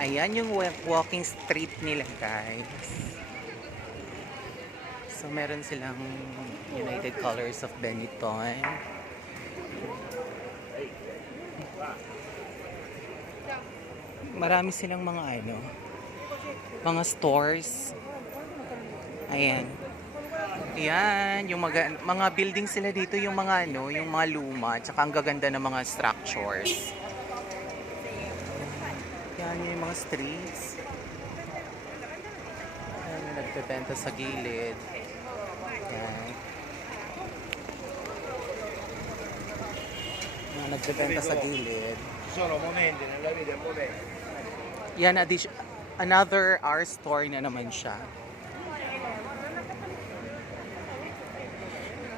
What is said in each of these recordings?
Ayan yung walking street nila, guys. So, meron silang United Colors of Benetton. Marami silang mga stores. Ayan. Ayan, yung mga building sila dito, yung yung mga luma, tsaka ang gaganda ng mga structures. Yan yung mga streets. Ayan, yung nagbebenta sa gilid. Yan. Yung nagbebenta sa gilid. Sono momenti nella vita, momenti. Yan, another art store na naman siya.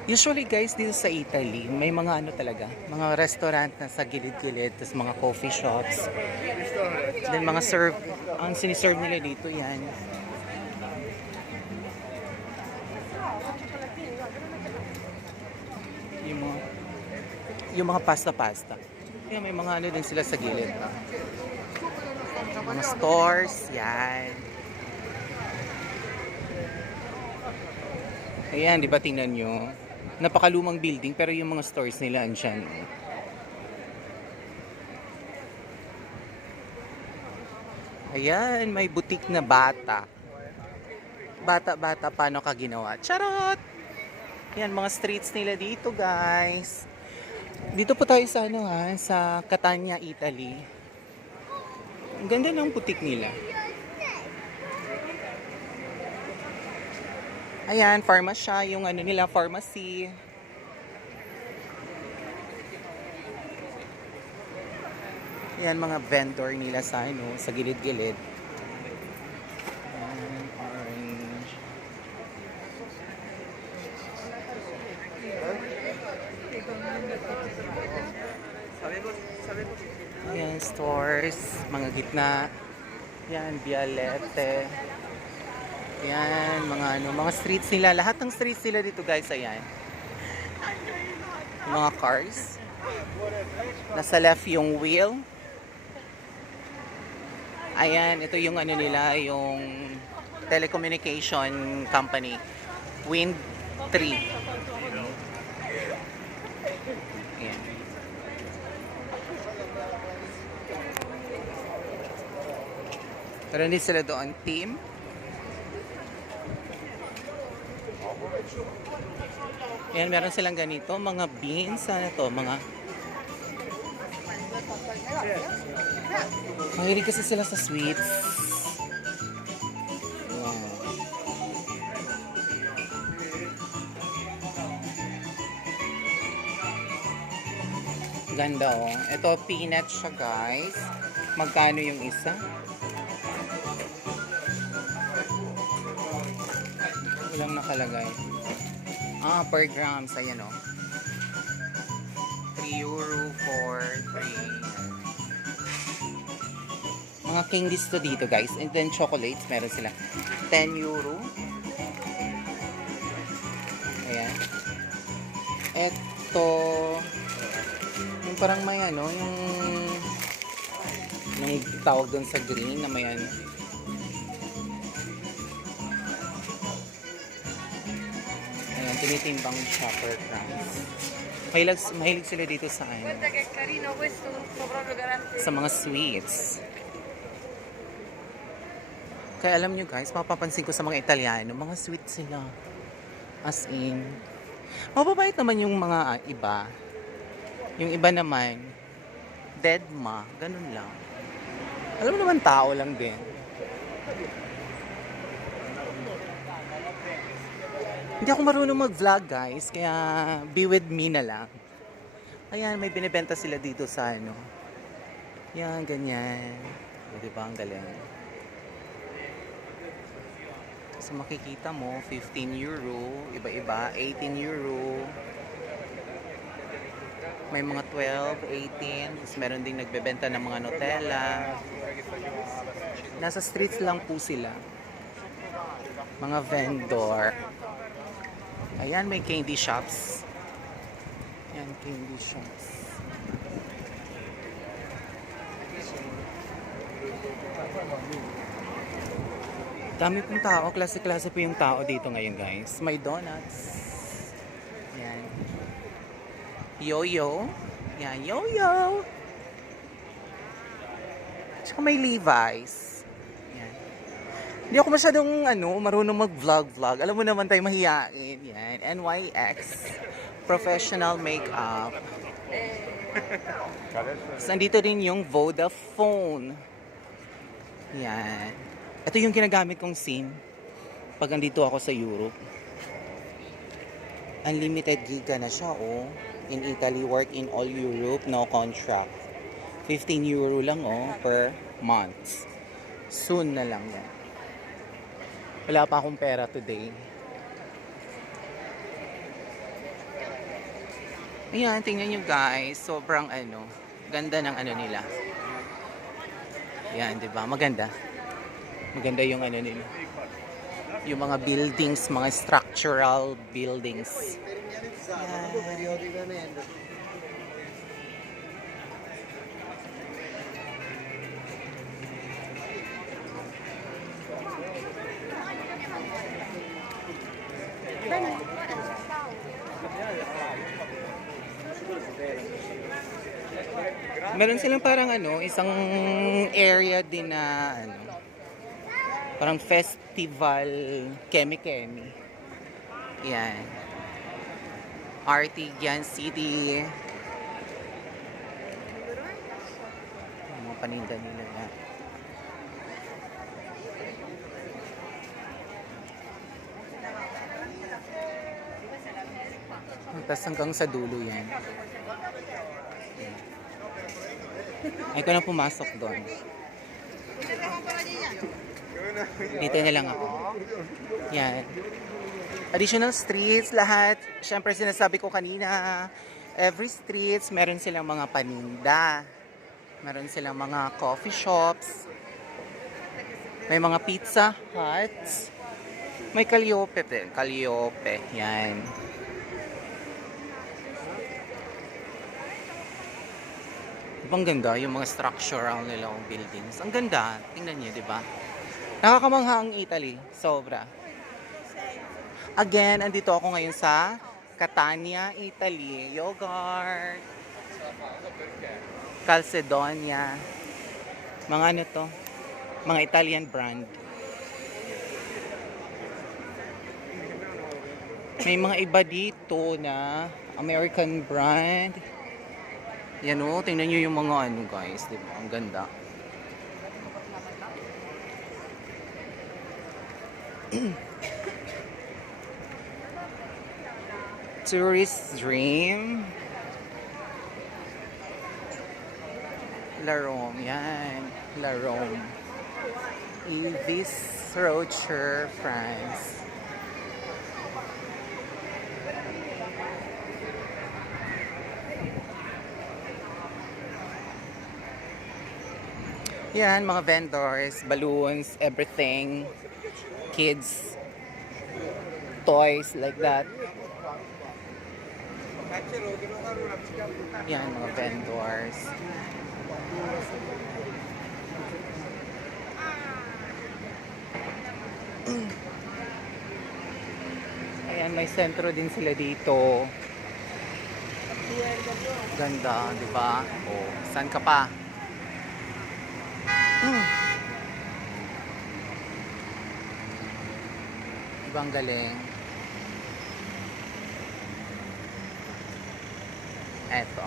Usually guys, dito sa Italy, may mga talaga, mga restaurant na sa gilid-gilid, tapos mga coffee shops. Then mga ang siniserve nila dito yan. Yung mga pasta-pasta. Kaya may mga din sila sa gilid. Mga stores, yan. Ayan, di ba tingnan nyo? Napakalumang building pero yung mga stores nila andyan. Ayan, may boutique na bata. Bata-bata, paano ka ginawa? Charot! Yan, mga streets nila dito, guys. Dito po tayo sa sa Catania, Italy. Ang ganda ng boutique nila. Ayan, pharmacy, yung nila, pharmacy. Ayan, mga vendor nila sa sa gilid-gilid. Ayan, orange. Ayan, stores, mga gitna. Ayan, Vialete. Ayan, mga streets nila. Lahat ng streets nila dito, guys, ayan. Mga cars. Nasa left yung wheel. Ayan, ito yung nila, yung telecommunication company. Wind 3. Ayan. Pero hindi sila doon, team. Ayan, meron silang ganito, mga beans, mahilig kasi sila sa sweets. Wow. Ganda oh. Ito, peanut siya, guys. Magkano yung isa? Walang nakalagay. Per grams. Ayan o. 3 euro for 3. Mga candies to dito, guys. And then chocolates. Meron sila. 10 euro. Ayan. Ito. Yung parang may yung tawag doon sa green na may tinitimbang shopper price. Mahilig sila dito sa sa mga sweets. Kaya alam nyo, guys, mapapansin ko sa mga Italiano, mga sweets sila. As in, mababait naman yung mga iba. Yung iba naman, deadma, ganun lang. Alam mo naman, tao lang din. Hindi ako marunong mag-vlog, guys, kaya be with me na lang. Ayan, may binibenta sila dito sa Yan, ganyan. O, diba, ang galing. So, makikita mo, 15 euro, iba-iba, 18 euro. May mga 12, 18. Tapos meron ding nagbebenta ng mga Nutella. Nasa streets lang po sila. Mga vendor. Ayan, may candy shops. Ayan, candy shops. Dami pong tao. Klase-klase po yung tao dito ngayon, guys. May donuts. Yan. Yo-yo. Yan, yo-yo. Tsaka may Levi's. Yan. Hindi ako masyadong marunong mag-vlog. Alam mo naman tayo mahihain. Yan. NYX. Professional makeup. Tapos nandito din yung Vodafone. Yan. Ito yung ginagamit kong SIM pag nandito ako sa Europe. Unlimited giga na siya, oh. In Italy, work in all Europe, no contract. 15 euro lang, oh, per month. Soon na lang yan. Wala pa akong pera today. Ayan, tingnan nyo guys. Sobrang ganda ng nila. Yan, di ba? Maganda. Maganda yung nila. Yung mga buildings, mga structural buildings. Yan. Meron silang parang isang area din na parang festival kemi-kemi. Yan. Artigian City. Mga paninda nila na. Tapos hanggang sa dulo yan. Ay ko na pumasok doon. Dito na lang ako. Yan. Additional streets, lahat. Siyempre sinasabi ko kanina, every streets, meron silang mga paninda. Meron silang mga coffee shops. May mga pizza huts. May Calliope din. Calliope. Yan. Ang ganda yung mga structural nilang buildings. Ang ganda. Tingnan niyo, di ba? Nakakamangha ang Italy. Sobra. Again, andito ako ngayon sa Catania, Italy. Yogurt. Calcedonia. Mga to? Mga Italian brand. May mga iba dito na American brand. Yan o, tingnan nyo yung mga guys, diba? Ang ganda. Tourist Dream. La Rome, yan. La Rome. Yves Rocher, France. Yan, mga vendors, balloons, everything. Kids, toys, like that. Yan, mga vendors. Ayan, may sentro din sila dito. Ganda, di ba? Oh, saan ka pa? Ibang galing. Eto.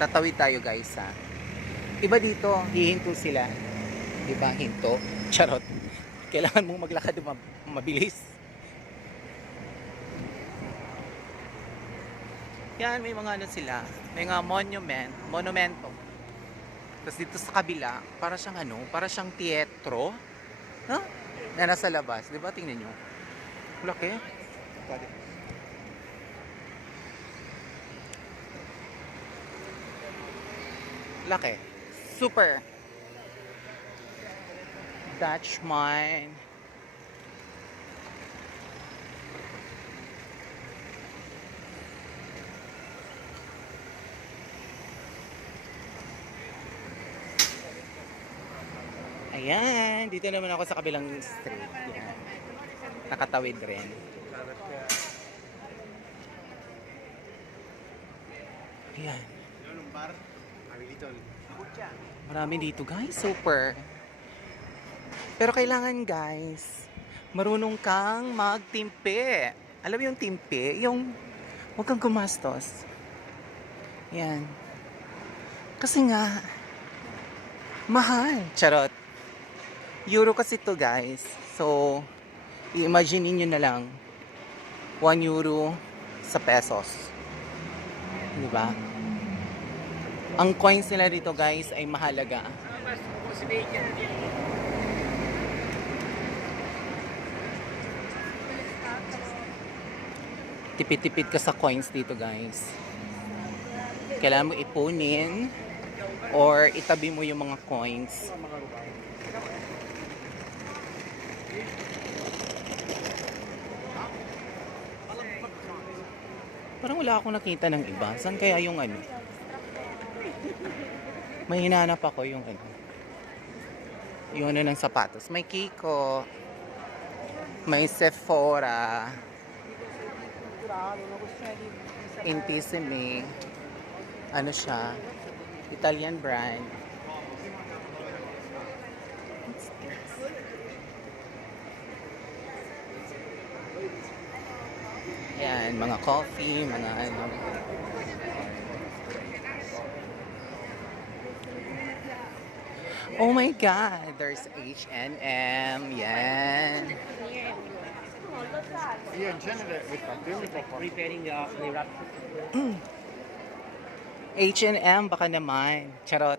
Tatawid tayo guys ha. Iba dito, hihinto sila. Diba? Hinto. Charot. Kailangan mong maglakad mabilis. Yan, may mga sila. May mga monumento. Tapos dito sa kabila, para siyang teatro. Huh? Na nasa labas. Diba? Tingnan nyo. Laki. Laki. Super. Dutch mine. Ayan, dito naman ako sa kabilang street. Yan. Nakatawid rin. Ayan. Marami dito guys, super. Pero kailangan guys, marunong kang magtimpi. Alam mo yung timpi? Yung huwag kang gumastos. Yan. Kasi nga, mahal. Charot. Euro kasi to guys. So, i-imagine nyo na lang 1 euro sa pesos. Diba? Ang coins nila dito guys ay mahalaga. Tipid-tipid ka sa coins dito guys. Kailangan mo ipunin or itabi mo yung mga coins. Parang wala akong nakita ng iba. Saan kaya yung ano? May hinanap ako yung ano. Yung ano ng sapatos. May Kiko. May Sephora. Intissime. Ano siya? Italian brand. Yan, mga coffee, mga ano. Oh my God, there's H&M. Yan. Io in genere preparing the wrap. H&M, baka naman. Charot.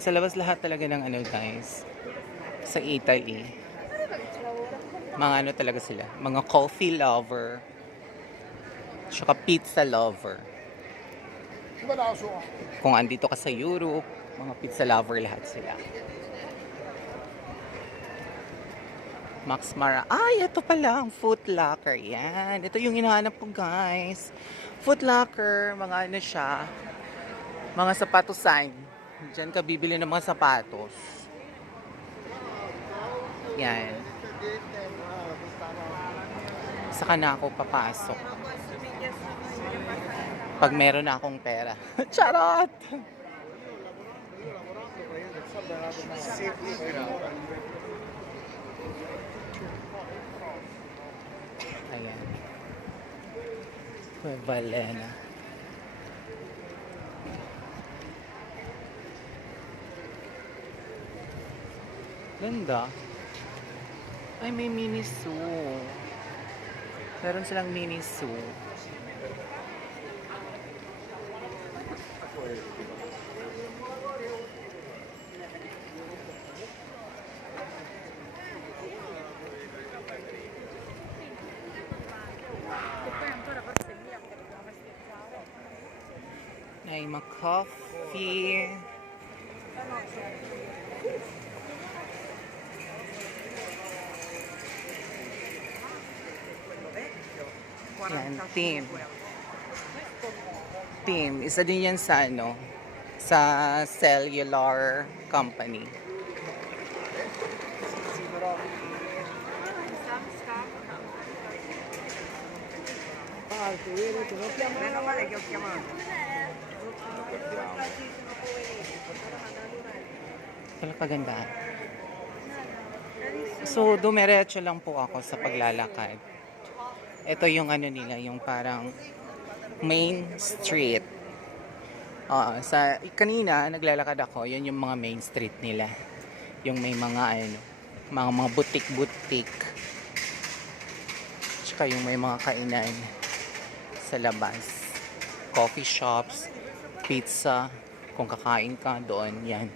Sa labas lahat talaga ng ano guys. Sa Italy. Mga ano talaga sila. Mga coffee lover. Tsaka pizza lover. Kung andito ka sa Europe, mga pizza lover lahat sila. Max Mara. Ay, ito pala ang Foot Locker. Yan. Ito yung hinahanap ko guys. Foot Locker, mga ano siya. Mga sapatosan. Diyan ka bibili ng mga sapatos. Yan. Saka na ako papasok. Pag meron na akong pera. Charot! Ayan. Valena. Ganda. Ay, may Miniso. Meron silang Miniso. Ay, ma-coffee. Yan, team. Team, isa din yan sa ano, sa cellular company. Meno male che ho chiamato. Paganda. So, dumiretso lang po ako sa paglalakad. Ito yung ano nila, yung parang main street. Sa kanina naglalakad ako, yun yung mga main street nila. Yung may mga ano, mga butik-butik. Tsaka yung may mga kainan sa labas. Coffee shops, pizza, kung kakain ka doon, yan.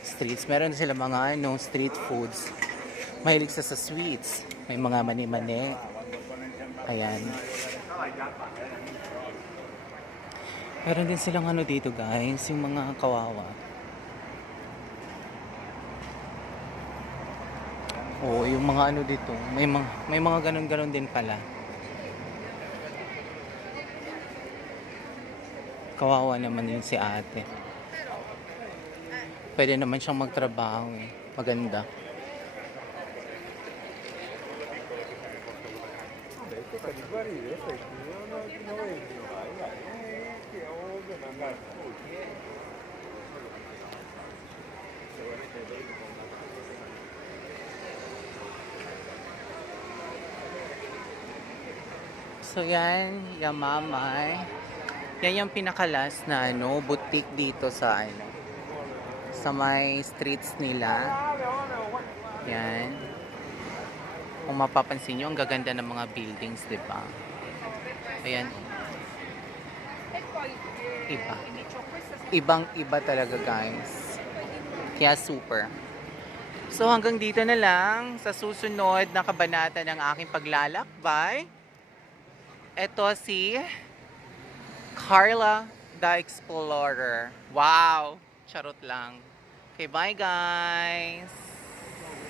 Streets, meron sila mga ano, street foods. Mahilig sa sweets. May mga mani-mani. Ayan. Meron din silang ano dito guys, yung mga kawawa. Oo, yung mga ano dito, may mga ganun-ganun din pala. Kawawa naman yun si ate. Pwede naman siyang magtrabaho eh. Maganda. So yan, Yamamay. Yan yung pinakalas na ano, boutique dito sa ano, sa may streets nila. Yan. Kung mapapansin nyo, ang gaganda ng mga buildings, di ba? Ayan. Iba. Ibang-iba talaga, guys. Kaya super. So hanggang dito na lang sa susunod na kabanata ng aking paglalakbay. Ito si Carla the Explorer. Wow! Charot lang. Okay, bye guys!